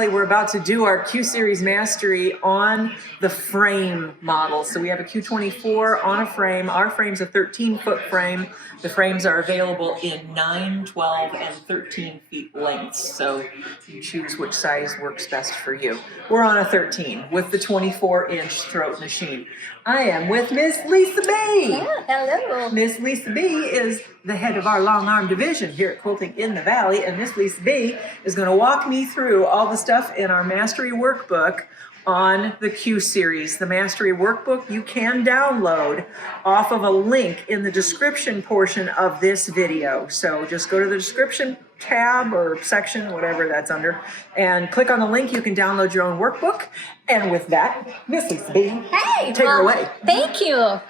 Valley, we're about to do our Q Series Mastery on the frame model. So we have a Q24 on a frame. Our frame's a 13-foot frame. The frames are available in 9, 12, and 13 feet lengths. So you choose which size works best for you. We're on a 13 with the 24-inch throat machine. I am with Miss Lisa B. Yeah, hello. Miss Lisa B is the head of our long arm division here at Quilting in the Valley, and Miss Lisa B is going to walk me through all the stuff in our Mastery Workbook on the Q Series. The Mastery Workbook you can download off of a link in the description portion of this video. So just go to the description tab or section, whatever that's under, and click on the link. You can download your own workbook. And with that, Miss Lisa B, hey, take her away. Thank you.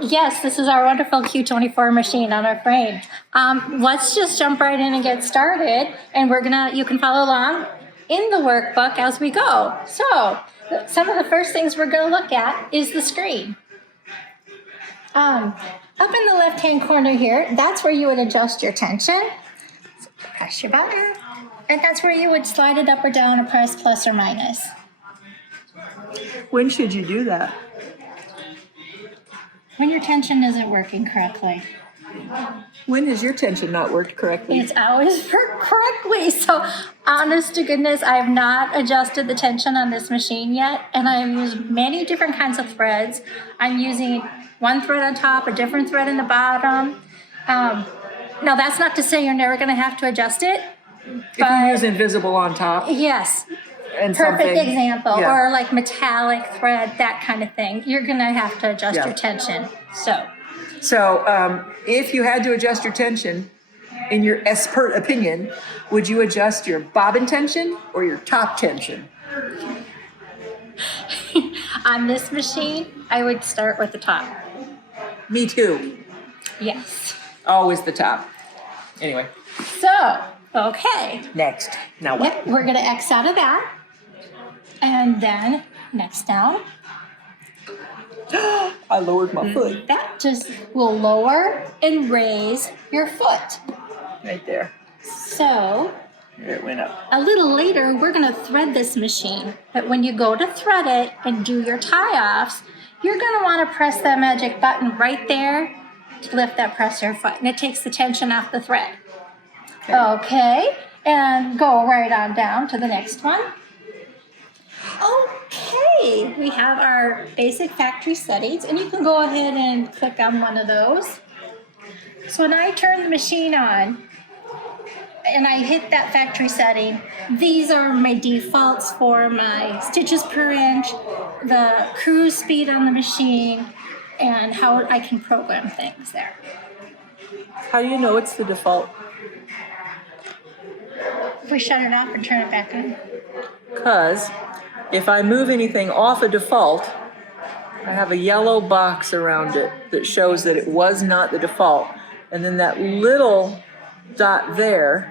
Yes, this is our wonderful Q24 machine on our frame. Let's just jump right in and get started. And you can follow along in the workbook as we go. So some of the first things we're going to look at is the screen. Up in the left-hand corner here, that's where you would adjust your tension. So press your button, and that's where you would slide it up or down or press plus or minus. When should you do that? When your tension isn't working correctly. When has your tension not worked correctly? It's always worked correctly. So honest to goodness, I have not adjusted the tension on this machine yet, and I have used many different kinds of threads. I'm using one thread on top, a different thread in the bottom. Now that's not to say you're never going to have to adjust it. If you use invisible on top. Yes. And Perfect example. Yeah. Or like metallic thread, that kind of thing. You're going to have to adjust your tension. So if you had to adjust your tension, in your expert opinion, would you adjust your bobbin tension or your top tension? On this machine, I would start with the top. Me too. Yes. Always the top. Anyway. So, okay. Next. Now what? Yep, we're going to X out of that. And then next down. I lowered my foot. That just will lower and raise your foot. Right there. So There it went up. a little later, we're going to thread this machine. But when you go to thread it and do your tie-offs, you're going to want to press that magic button right there to lift that presser foot. And it takes the tension off the thread. Okay. And go right on down to the next one. Okay, we have our basic factory settings, and you can go ahead and click on one of those. So when I turn the machine on and I hit that factory setting, these are my defaults for my stitches per inch, the cruise speed on the machine, and how I can program things there. How do you know it's the default? If we shut it off and turn it back on. Because if I move anything off a default, I have a yellow box around it that shows that it was not the default. And then that little dot there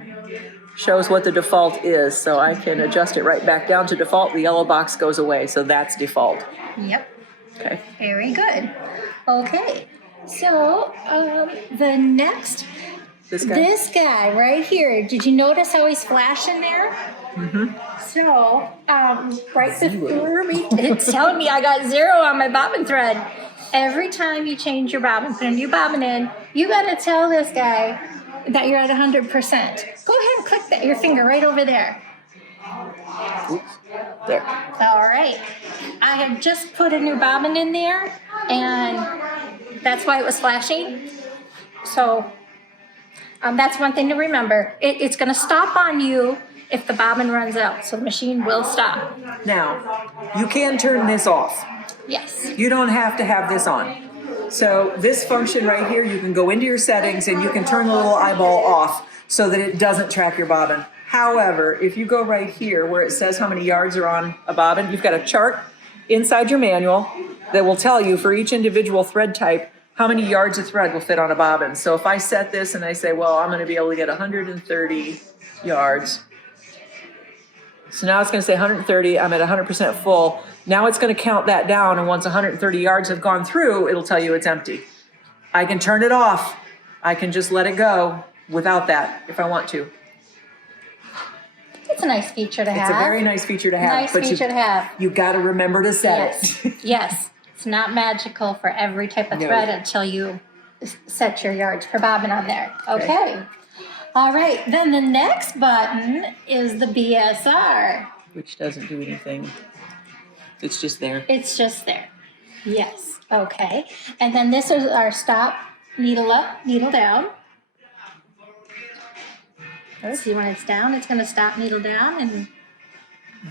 shows what the default is. So I can adjust it right back down to default. The yellow box goes away. So that's default. Yep. Okay. Very good. Okay. So the next, this guy right here, did you notice how he's flashing there? Mm-hmm. So, right before me, it's telling me I got 0 on my bobbin thread. Every time you change your bobbin, put a new bobbin in, you got to tell this guy that you're at 100%. Go ahead and click your finger right over there. Oops. There. All right. I have just put a new bobbin in there, and that's why it was flashing. So, that's one thing to remember. It's going to stop on you if the bobbin runs out, so the machine will stop. Now, you can turn this off. Yes. You don't have to have this on. So this function right here, you can go into your settings and you can turn the little eyeball off so that it doesn't track your bobbin. However, if you go right here where it says how many yards are on a bobbin, you've got a chart inside your manual that will tell you for each individual thread type how many yards of thread will fit on a bobbin. So if I set this and I say, well, I'm going to be able to get 130 yards. So now it's going to say 130, I'm at 100% full. Now it's going to count that down, and once 130 yards have gone through, it'll tell you it's empty. I can turn it off. I can just let it go without that if I want to. It's a nice feature to have. It's a very nice feature to have. Nice feature to have. You got to remember to set Yes. it. Yes. It's not magical for every type of No. thread until you set your yards per bobbin on there. Okay. All right. Then the next button is the BSR. Which doesn't do anything. It's just there. It's just there. Yes. Okay. And then this is our stop, needle up, needle down. See when it's down, it's going to stop, needle down, and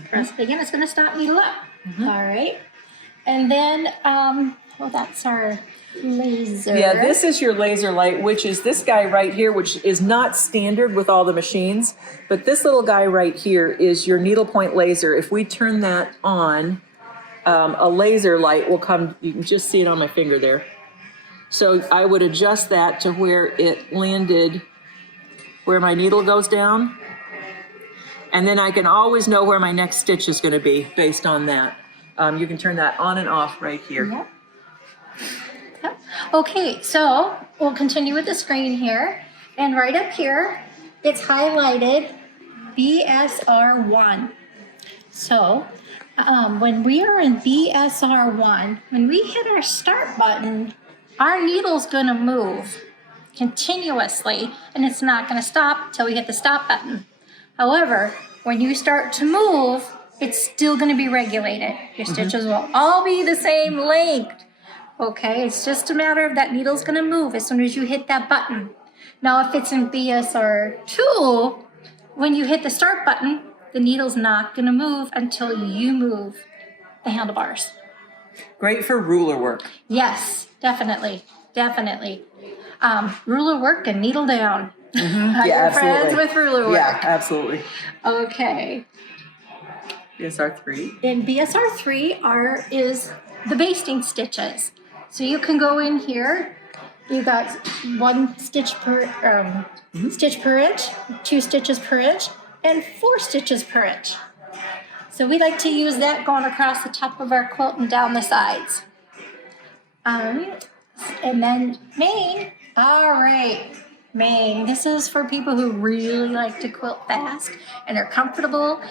press it again. It's going to stop, needle up. All right. And then, that's our laser. Yeah, this is your laser light, which is this guy right here, which is not standard with all the machines. But this little guy right here is your needlepoint laser. If we turn that on, a laser light will come. You can just see it on my finger there. So I would adjust that to where it landed, where my needle goes down. And then I can always know where my next stitch is going to be based on that. You can turn that on and off right here. Yep. Yep. Okay, so we'll continue with the screen here. And right up here, it's highlighted BSR1. So when we are in BSR1, when we hit our start button, our needle's going to move continuously, and it's not going to stop until we hit the stop button. However, when you start to move, it's still going to be regulated. Your stitches will all be the same length. Okay, it's just a matter of that needle's going to move as soon as you hit that button. Now, if it's in BSR2, when you hit the start button, the needle's not going to move until you move the handlebars. Great for ruler work. Yes, definitely, definitely. Ruler work and needle down. Yeah, Your absolutely. friends with ruler work. Yeah, absolutely. Okay. BSR3. In BSR3 is the basting stitches. So you can go in here. You got one stitch per stitch per inch, 2 stitches per inch, and 4 stitches per inch. So we like to use that going across the top of our quilt and down the sides. And then main. All right, main. This is for people who really like to quilt fast and are comfortable.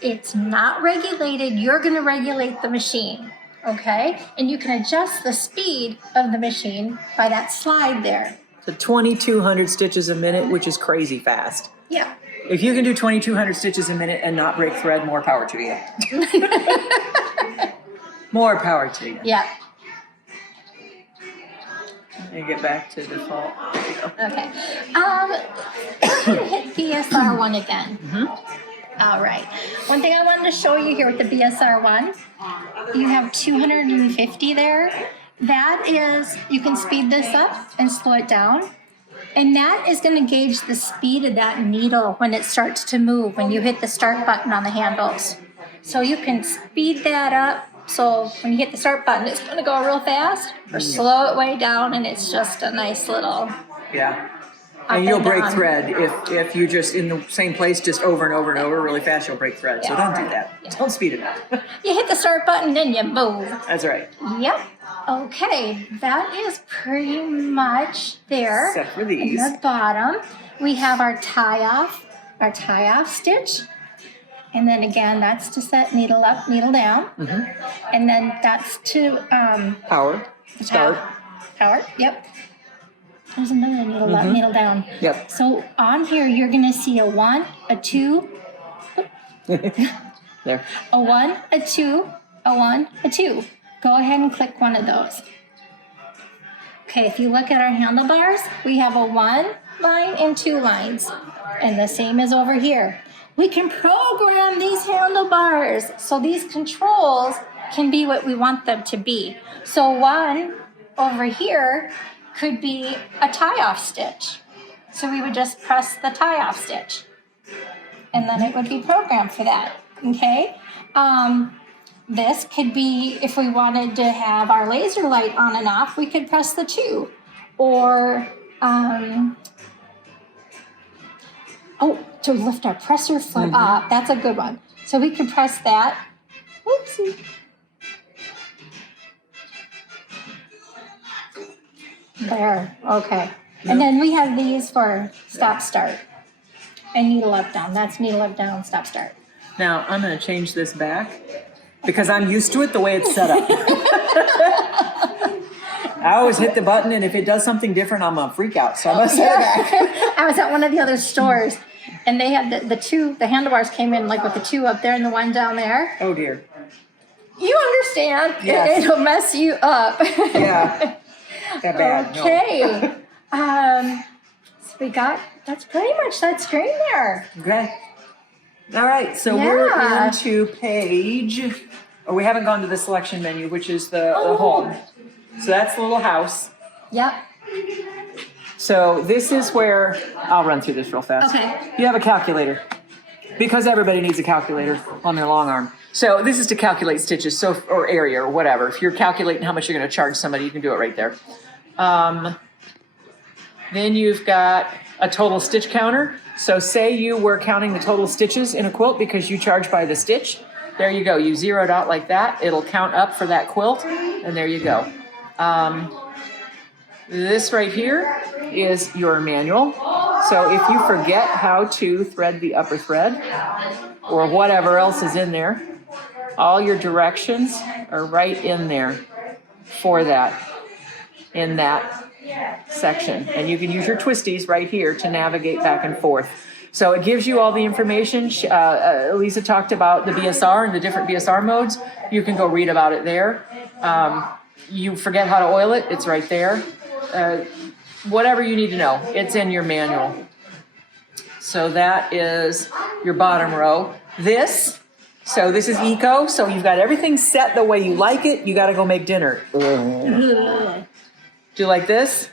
It's not regulated. You're going to regulate the machine, okay? And you can adjust the speed of the machine by that slide there. So 2,200 stitches a minute, which is crazy fast. Yeah. If you can do 2,200 stitches a minute and not break thread, more power to you. More power to you. Yeah. And get back to default. There you go. Okay. Hit BSR1 again. All right. One thing I wanted to show you here with the BSR1, you have 250 there. That is, you can speed this up and slow it down. And that is going to gauge the speed of that needle when it starts to move, when you hit the start button on the handles. So you can speed that up. So when you hit the start button, it's going to go real fast, or slow it way down, and it's just a nice little Yeah. up And you'll break down. thread if you're just in the same place just over and over and over really fast, you'll break thread. So Yeah. don't do that. Yeah. Don't speed it up. You hit the start button, then you move. That's right. Yep. Okay, that is pretty much there. Except for these. In the bottom, we have our tie off stitch. And then again, that's to set needle up, needle down. And then that's to Power. Start. power. Yep. There's another needle up, needle down. Yep. So on here, you're going to see a 1, a 2, There. a 1, a 2, a 1, a 2. Go ahead and click one of those. Okay, if you look at our handlebars, we have a 1 line and 2 lines. And the same as over here. We can program these handlebars so these controls can be what we want them to be. So 1 over here could be a tie-off stitch. So we would just press the tie-off stitch. And then it would be programmed for that, okay? This could be, if we wanted to have our laser light on and off, we could press the 2. Or, to lift our presser foot up, that's a good one. So we could press that. Oopsie. There, okay. And then we have these for stop start. and needle up, down. That's needle up, down, stop, start. Now, I'm going to change this back because I'm used to it the way it's set up. I always hit the button, and if it does something different, I'm going to freak out. So I'm going to set it back. I was at one of the other stores, and they had the handlebars came in like with the two up there and the one down there. Oh, dear. You understand? Yes. It'll mess you up. Yeah. That bad. Okay. So we got, that's pretty much that screen there. No. Okay. All right. So we're into page. Oh, we haven't gone to the selection menu, which is the home. So that's the little house. Yep. So this is where, I'll run through this real fast. Okay. You have a calculator, because everybody needs a calculator on their long arm. So this is to calculate stitches, or area, or whatever. If you're calculating how much you're going to charge somebody, you can do it right there. Then you've got a total stitch counter. So say you were counting the total stitches in a quilt because you charge by the stitch. There you go. You zeroed out like that. It'll count up for that quilt, and there you go. This right here is your manual. So if you forget how to thread the upper thread or whatever else is in there, all your directions are right in there for that, in that section. And you can use your twisties right here to navigate back and forth. So it gives you all the information. Lisa talked about the BSR and the different BSR modes. You can go read about it there. You forget how to oil it, it's right there. Whatever you need to know, it's in your manual. So that is your bottom row. This is eco, so you've got everything set the way you like it. You gotta go make dinner. Do you like this?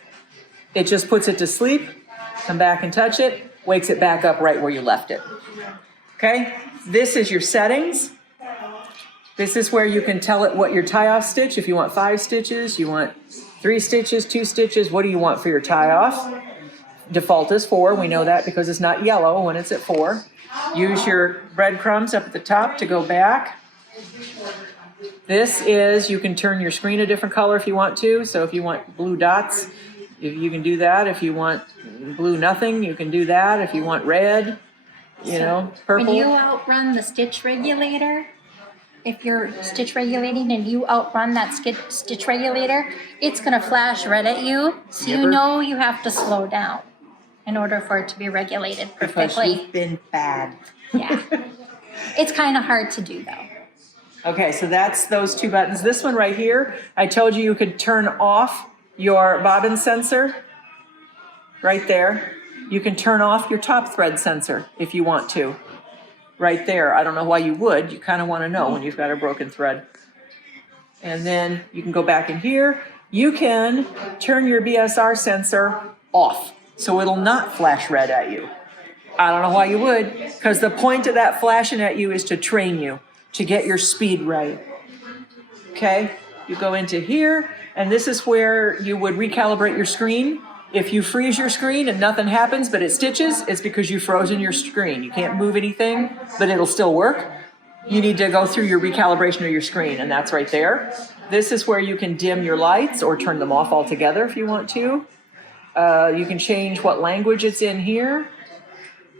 It just puts it to sleep, come back and touch it, wakes it back up right where you left it. Okay, this is your settings. This is where you can tell it what your tie-off stitch, if you want 5 stitches, you want 3 stitches, 2 stitches, what do you want for your tie-off? Default is 4, we know that because it's not yellow when it's at 4. Use your breadcrumbs up at the top to go back. This is, you can turn your screen a different color if you want to, so if you want blue dots, you can do that. If you want blue nothing, you can do that. If you want red, purple. When you outrun the stitch regulator, if you're stitch regulating and you outrun that stitch regulator, it's going to flash red at you, so you know you have to slow down in order for it to be regulated perfectly. Because you've been bad. Yeah. It's kind of hard to do, though. Okay, so that's those 2 buttons. This one right here, I told you could turn off your bobbin sensor right there. You can turn off your top thread sensor if you want to. Right there. I don't know why you would. You kind of want to know when you've got a broken thread. And then you can go back in here. You can turn your BSR sensor off, so it'll not flash red at you. I don't know why you would, because the point of that flashing at you is to train you, to get your speed right. Okay? You go into here, and this is where you would recalibrate your screen. If you freeze your screen and nothing happens but it stitches, it's because you've frozen your screen. You can't move anything, but it'll still work. You need to go through your recalibration of your screen, and that's right there. This is where you can dim your lights or turn them off altogether if you want to. You can change what language it's in here.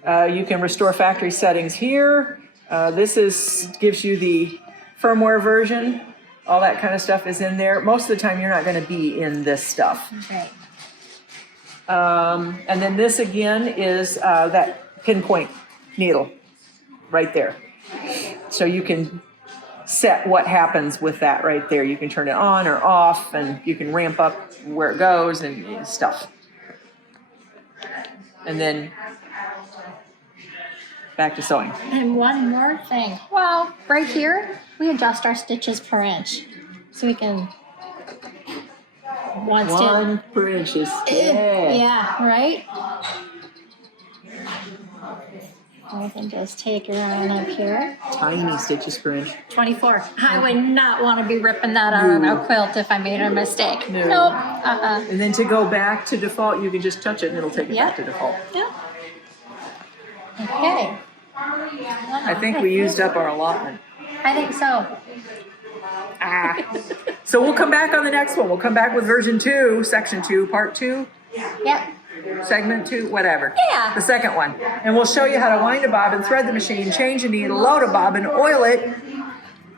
You can restore factory settings here. This gives you the firmware version. All that kind of stuff is in there. Most of the time you're not going to be in this stuff. Right. And then this again is that pinpoint needle right there. So you can set what happens with that right there. You can turn it on or off, and you can ramp up where it goes and stuff. And then back to sewing. And one more thing. Well, right here, we adjust our stitches per inch. So we can... One per inch is yeah, right? We can just take it on up here. Tiny stitches per inch. 24. I would not want to be ripping that out on a quilt if I made a mistake. No. Nope. And then to go back to default, you can just touch it and it'll take it back to default. Yep. Okay. I think we used up our allotment. I think so. So we'll come back on the next one. We'll come back with version 2, section 2, part 2. Yep. segment 2, whatever. Yeah. The second one. And we'll show you how to wind a bobbin, thread the machine, change a needle, load a bobbin, oil it.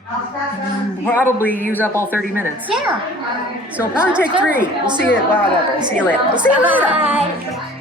Probably use up all 30 minutes. Yeah. So it'll probably take 3. We'll see you, whatever. See you later. We'll see you later. Bye.